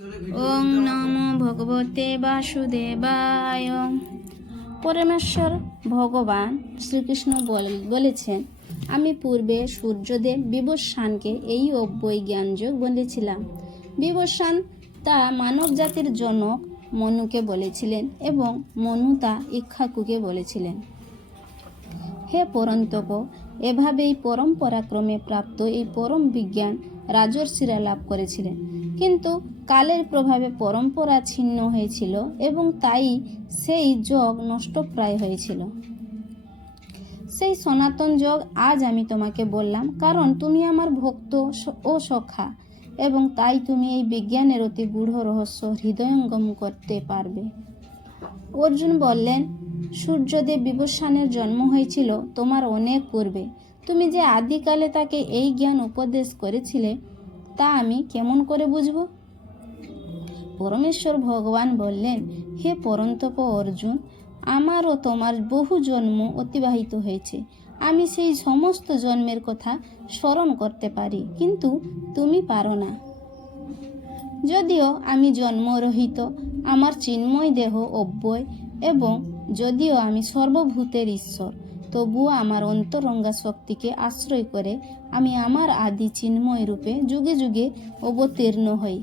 ওং নমো ভগবতে বাসুদেবায়। পরমেশ্বর ভগবান শ্রীকৃষ্ণ বলেছেন, আমি পূর্বে সূর্যদেব বিবস্বানকে এই অব্যয় জ্ঞানযোগ বলেছিলাম। বিবস্বান তা মানব জাতির জনক মনুকে বলেছিলেন এবং মনু তা ইক্ষ্বাকুকে বলেছিলেন। হে পরন্তপ, এভাবেই পরম্পরাক্রমে প্রাপ্ত এই পরম বিজ্ঞান রাজর্ষিরা লাভ করেছিলেন, কিন্তু কালের প্রভাবে পরম্পরা ছিন্ন হয়েছিল এবং তাই সেই যোগ নষ্টপ্রায় হয়েছিল। সেই সনাতন যোগ আজ আমি তোমাকে বললাম, কারণ তুমি আমার ভক্ত ও সখা এবং তাই তুমি এই বিজ্ঞানের অতি গূঢ় রহস্য হৃদয়ঙ্গম করতে পারবে। অর্জুন বললেন, সূর্যদেব বিবস্বানের জন্ম হয়েছিল তোমার অনেক পূর্বে। তুমি যে আদিকালে তাকে এই জ্ঞান উপদেশ করেছিলে তা আমি কেমন করে বুঝব? পরমেশ্বর ভগবান বললেন, হে পরন্তপ অর্জুন, আমার ও তোমার বহু জন্ম অতিবাহিত হয়েছে। আমি সেই সমস্ত জন্মের কথা স্মরণ করতে পারি, কিন্তু তুমি পারো না। যদিও আমি জন্মরহিত, আমার চিন্ময় দেহ অব্যয় এবং যদিও আমি সর্বভূতের ঈশ্বর, তবুও আমার অন্তরঙ্গা শক্তিকে আশ্রয় করে আমি আমার আদি চিন্ময় রূপে যুগে যুগে অবতীর্ণ হই।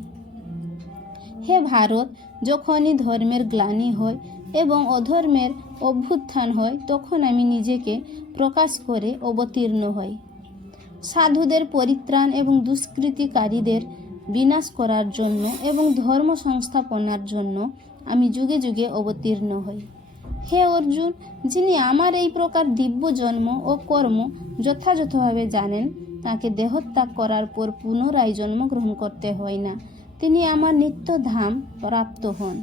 হে ভারত, যখনই ধর্মের গ্লানি হয় এবং অধর্মের অভ্যুত্থান হয়, তখন আমি নিজেকে প্রকাশ করে অবতীর্ণ হই। সাধুদের পরিত্রাণ এবং দুষ্কৃতিকারীদের বিনাশ করার জন্য এবং ধর্ম সংস্থাপনার জন্য আমি যুগে যুগে অবতীর্ণ হই। হে অর্জুন, যিনি আমার এই প্রকার দিব্য জন্ম ও কর্ম যথাযথভাবে জানেন, তাকে দেহত্যাগ করার পর পুনরায় জন্মগ্রহণ করতে হয় না। তিনি আমার নিত্য ধাম প্রাপ্ত হন।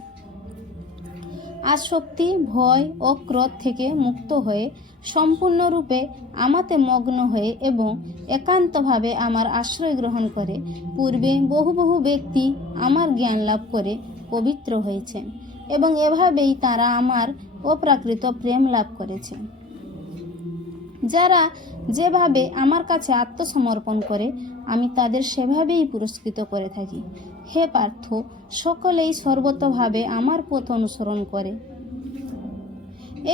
আসক্তি, ভয় ও ক্রোধ থেকে মুক্ত হয়ে সম্পূর্ণরূপে আমাতে মগ্ন হয়ে এবং একান্তভাবে আমার আশ্রয় গ্রহণ করে পূর্বে বহু বহু ব্যক্তি আমার জ্ঞান লাভ করে পবিত্র হয়েছেন এবং এভাবেই তারা আমার অপ্রাকৃত প্রেম লাভ করেছেন। যারা যেভাবে আমার কাছে আত্মসমর্পণ করে আমি তাদের সেভাবেই পুরস্কৃত করে থাকি। হে পার্থ, সকলেই সর্বতভাবে আমার পথ অনুসরণ করে।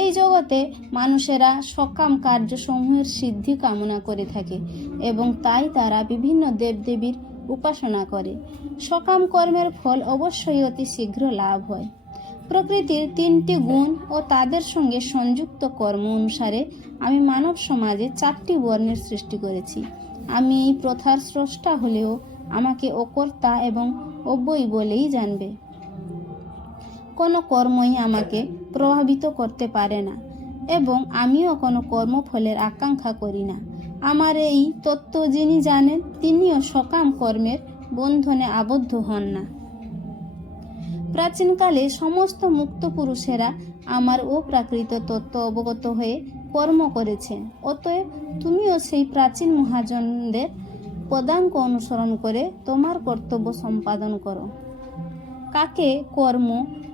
এই জগতে মানুষেরা সকাম কার্যসমূহের সিদ্ধি কামনা করে থাকে এবং তাই তারা বিভিন্ন দেবদেবীর উপাসনা করে। সকাম কর্মের ফল অবশ্যই অতি শীঘ্র লাভ হয়। প্রকৃতির 3টি গুণ ও তাদের সঙ্গে সংযুক্ত কর্ম অনুসারে আমি মানব সমাজে 4টি বর্ণের সৃষ্টি করেছি। আমি এই প্রথার স্রষ্টা হলেও আমাকে অকর্তা এবং অব্যয়ী বলেই জানবে। কোনো কর্মই আমাকে প্রভাবিত করতে পারে না এবং আমিও কোনো কর্মফলের আকাঙ্ক্ষা করি না। আমার এই তত্ত্ব যিনি জানেন, তিনিও সকাম কর্মের বন্ধনে আবদ্ধ হন না। প্রাচীনকালে সমস্ত মুক্ত পুরুষেরা আমার অপ্রাকৃত তত্ত্ব অবগত হয়ে কর্ম করেছেন। অতএব তুমিও সেই প্রাচীন মহাজনদের পদাঙ্ক অনুসরণ করে তোমার কর্তব্য সম্পাদন করো। কাকে কর্ম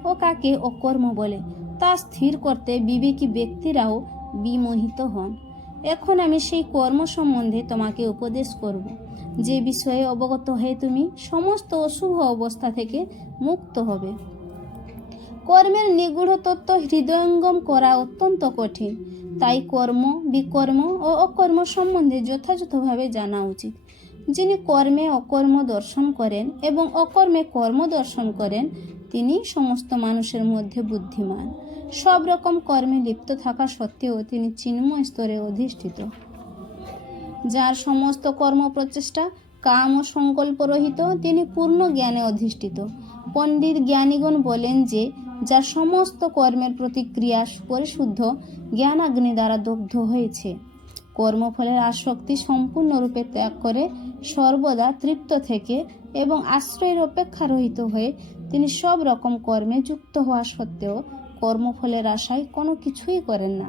ও কাকে অকর্ম বলে তা স্থির করতে বিবেকী ব্যক্তিরাও বিমোহিত হন। এখন আমি সেই কর্ম সম্বন্ধে তোমাকে উপদেশ করব, যে বিষয়ে অবগত হয়ে তুমি সমস্ত অশুভ অবস্থা থেকে মুক্ত হবে। কর্মের নিগূঢ় তত্ত্ব হৃদয়ঙ্গম করা অত্যন্ত কঠিন, তাই কর্ম, বিকর্ম ও অকর্ম সম্বন্ধে যথাযথভাবে জানা উচিত। যিনি কর্মে অকর্ম দর্শন করেন এবং অকর্মে কর্ম দর্শন করেন, তিনি সমস্ত মানুষের মধ্যে বুদ্ধিমান। সব রকম কর্মে লিপ্ত থাকা সত্ত্বেও তিনি চিন্ময় স্তরে অধিষ্ঠিত। যার সমস্ত কর্ম প্রচেষ্টা কাম ও সংকল্প রহিত, তিনি পূর্ণ জ্ঞানে অধিষ্ঠিত। পণ্ডিত জ্ঞানীগণ বলেন যে, যার সমস্ত কর্মের প্রতিক্রিয়া পরিশুদ্ধ জ্ঞানাগ্নি দ্বারা দগ্ধ হয়েছে, কর্মফলের আসক্তি সম্পূর্ণরূপে ত্যাগ করে সর্বদা তৃপ্ত থেকে এবং আশ্রয়ের অপেক্ষা রহিত হয়ে তিনি সব রকম কর্মে যুক্ত হওয়া সত্ত্বেও কর্মফলের আশায় কোনো কিছুই করেন না।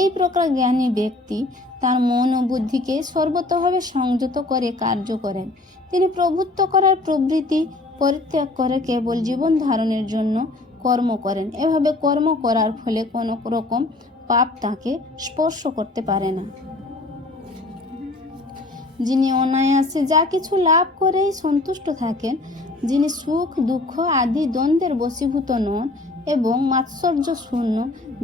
এই প্রকার জ্ঞানী ব্যক্তি তার মন ও বুদ্ধিকে সর্বতভাবে সংযত করে কার্য করেন। তিনি প্রভুত্ব করার প্রবৃত্তি পরিত্যাগ করে কেবল জীবন ধারণের জন্য কর্ম করেন। এভাবে কর্ম করার ফলে কোনো রকম পাপ তাকে স্পর্শ করতে পারে না। যিনি অনায়াসে যা কিছু লাভ করেই সন্তুষ্ট থাকেন, যিনি সুখ দুঃখ আদি দ্বন্দ্বের বশীভূত নন এবং মাৎসর্য শূন্য,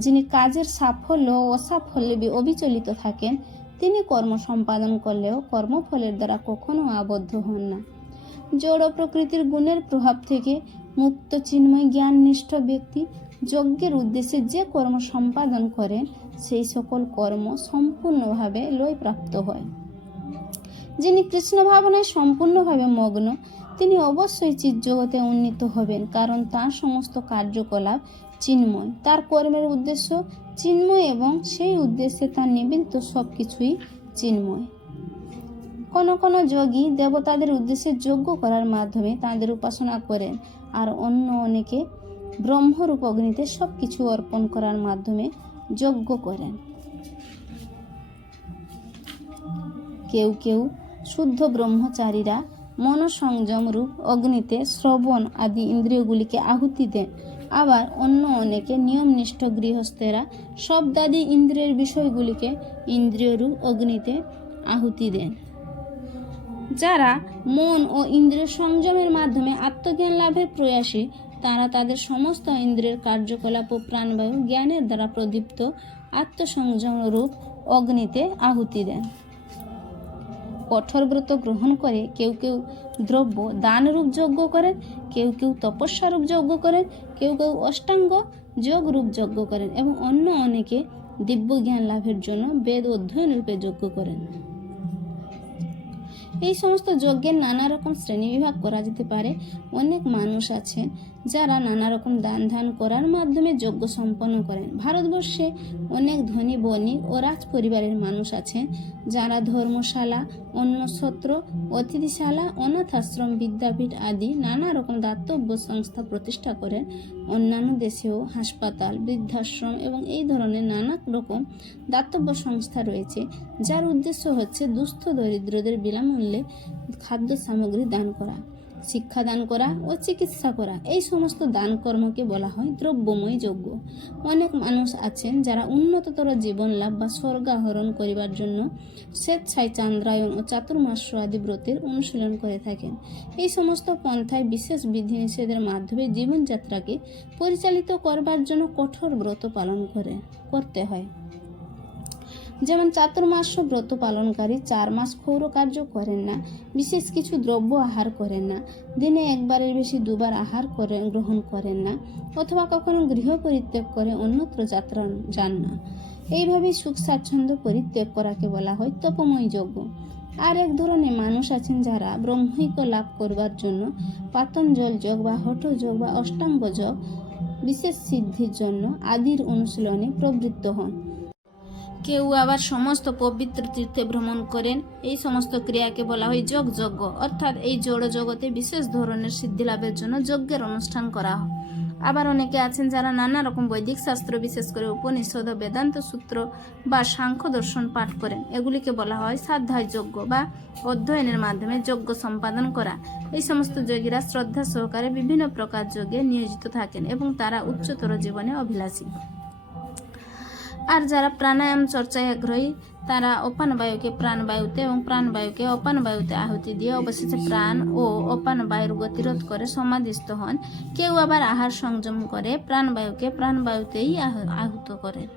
যিনি কাজের সাফল্য ও অসাফল্যে অবিচলিত থাকেন, তিনি কর্ম সম্পাদন করলেও কর্মফলের দ্বারা কখনো আবদ্ধ হন না। জড় প্রকৃতির গুণের প্রভাব থেকে মুক্ত চিন্ময় জ্ঞাননিষ্ঠ ব্যক্তি যজ্ঞের উদ্দেশ্যে যে কর্ম সম্পাদন করেন, সেই সকল কর্ম সম্পূর্ণভাবে লয়প্রাপ্ত হয়। যিনি কৃষ্ণ ভাবনায় সম্পূর্ণভাবে মগ্ন, তিনি অবশ্যই চিৎজগতে উন্নীত হবেন, কারণ তার সমস্ত কার্যকলাপ চিন্ময়, তার কর্মের উদ্দেশ্য চিন্ময় এবং সেই উদ্দেশ্যে তার নিবেদিত সব কিছুই চিন্ময়। কোন যোগী দেবতাদের উদ্দেশ্যে যজ্ঞ করার মাধ্যমে তাদের উপাসনা করেন, আর অন্য অনেকে ব্রহ্মরূপ অগ্নিতে সব কিছু অর্পণ করার মাধ্যমে যজ্ঞ করেন। কেউ শুদ্ধ ব্রহ্মচারীরা মনসংযম রূপ অগ্নিতে শ্রবণ আদি ইন্দ্রিয়গুলিকে আহুতি দেন, আবার অন্য অনেকে নিয়মনিষ্ঠ গৃহস্থেরা শব্দাদি ইন্দ্রিয়ের বিষয়গুলিকে ইন্দ্রিয়রূপ অগ্নিতে আহুতি দেন। যারা মন ও ইন্দ্রিয় সংযমের মাধ্যমে আত্মজ্ঞান লাভের প্রয়াসী, তারা তাদের সমস্ত ইন্দ্রিয়ের কার্যকলাপ ও প্রাণবায়ু জ্ঞানের দ্বারা প্রদীপ্ত আত্মসংযম রূপ অগ্নিতে আহুতি দেন। কঠোর ব্রত গ্রহণ করে কেউ দ্রব্য দানরূপ যজ্ঞ করেন, কেউ তপস্যারূপ যজ্ঞ করেন, কেউ অষ্টাঙ্গ যোগ রূপ যজ্ঞ করেন এবং অন্য অনেকে দিব্য জ্ঞান লাভের জন্য বেদ অধ্যয়ন রূপে যজ্ঞ করেন। এই সমস্ত যজ্ঞের নানা রকম শ্রেণীবিভাগ করা যেতে পারে। অনেক মানুষ আছেন যারা নানা রকম দান ধ্যান করার মাধ্যমে যজ্ঞ সম্পন্ন করেন। ভারতবর্ষে অনেক ধনী বণিক ও রাজ পরিবারের মানুষ আছেন যারা ধর্মশালা, অন্নসত্র, অতিথিশালা, অনাথ আশ্রম, বিদ্যাপীঠ আদি নানা রকম দাতব্য সংস্থা প্রতিষ্ঠা করেন। অন্যান্য দেশেও হাসপাতাল, বৃদ্ধাশ্রম এবং এই ধরনের নানা রকম দাতব্য সংস্থা রয়েছে, যার উদ্দেশ্য হচ্ছে দুস্থ দরিদ্রদের বিনামূল্যে খাদ্য সামগ্রী দান করা, শিক্ষা দান করা ও চিকিৎসা করা। এই সমস্ত দান কর্মকে বলা হয় দ্রব্যময় যজ্ঞ। অনেক মানুষ আছেন যারা উন্নততর জীবন লাভ বা স্বর্গাহরণ করিবার জন্য স্বেচ্ছায় চান্দ্রায়ণ ও চাতুর্মাস্য আদি ব্রতের অনুশীলন করে থাকেন। এই সমস্ত পন্থায় বিশেষ বিধিনিষেধের মাধ্যমে জীবনযাত্রাকে পরিচালিত করবার জন্য কঠোর ব্রত পালন করতে হয়। যেমন চাতুর্মাস্য ব্রত পালনকারী 4 মাস ক্ষৌর কার্য করেন না, বিশেষ কিছু দ্রব্য আহার করেন না, দিনে একবারের বেশি 2 বার আহার গ্রহণ করেন না, অথবা কখনো গৃহ পরিত্যাগ করে অন্যত্র যাত্রা যান না। এইভাবেই সুখ স্বাচ্ছন্দ্য পরিত্যাগ করাকে বলা হয় তপময় যজ্ঞ। আর এক ধরনের মানুষ আছেন যারা ব্রহ্মৈক্য লাভ করবার জন্য পাতঞ্জল যোগ বা হঠযোগ বা অষ্টাঙ্গ যোগ, বিশেষ সিদ্ধির জন্য আদির অনুশীলনে প্রবৃত্ত হন। কেউ আবার সমস্ত পবিত্র তীর্থে ভ্রমণ করেন। এই সমস্ত ক্রিয়াকে বলা হয় যজ্ঞ, অর্থাৎ এই জড় জগতে বিশেষ ধরনের সিদ্ধি লাভের জন্য যজ্ঞের অনুষ্ঠান করা হয়। আবার অনেকে আছেন যারা নানা রকম বৈদিক শাস্ত্র, বিশেষ করে উপনিষদ, বেদান্ত সূত্র বা সাংখ্য দর্শন পাঠ করেন। এগুলিকে বলা হয় স্বাধ্যায় যজ্ঞ বা অধ্যয়নের মাধ্যমে যজ্ঞ সম্পাদন করা। এই সমস্ত যোগীরা শ্রদ্ধা সহকারে বিভিন্ন প্রকার যজ্ঞে নিয়োজিত থাকেন এবং তারা উচ্চতর জীবনে অভিলাষী। আর যারা প্রাণায়াম চর্চায় আগ্রহী, তারা অপান বায়ুকে প্রাণবায়ুতে এবং প্রাণবায়ুকে অপান বায়ুতে আহুতি দিয়ে অবশেষে প্রাণ ও অপান বায়ুর গতিরোধ করে সমাধিস্থ হন। কেউ আবার আহার সংযম করে প্রাণবায়ুকে প্রাণবায়ুতেই আহুত করেন।